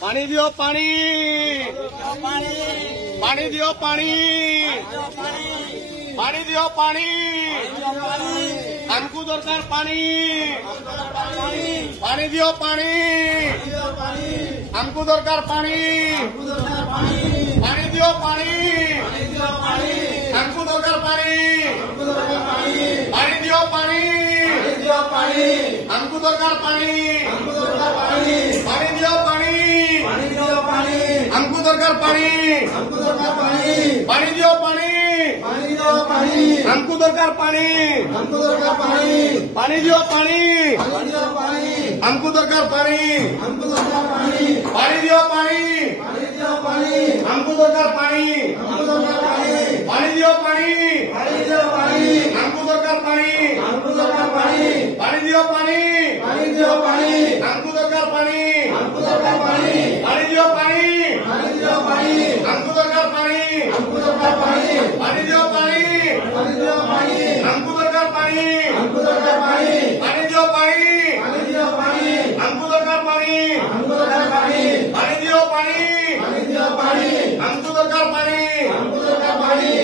पानी दियो पानी पानी दियो पानी पानी दियो पानी हमको दरकार पानी पानी दियो पानी हमको दरकार पानी पानी दियो पानी हमको दरकार पानी पानी दियो पानी हमको दरकार पानी पानी दियो पानी हमको दरकार पानी पानी दियो पानी हमको दरकार पानी पानी दियो पानी हमको दरकार पानी पानी दियो पानी हमको दरकार पानी पानी दियो पानी हमको दरकार पानी पानी दियो पानी हमको दरकार पानी पानी दियो पानी हमको दरकार पानी पानी दियो पानी हमको दरकार पानी पानी दियो पानी हमको दरकार पानी पानी दियो पानी हमको दरकार पानी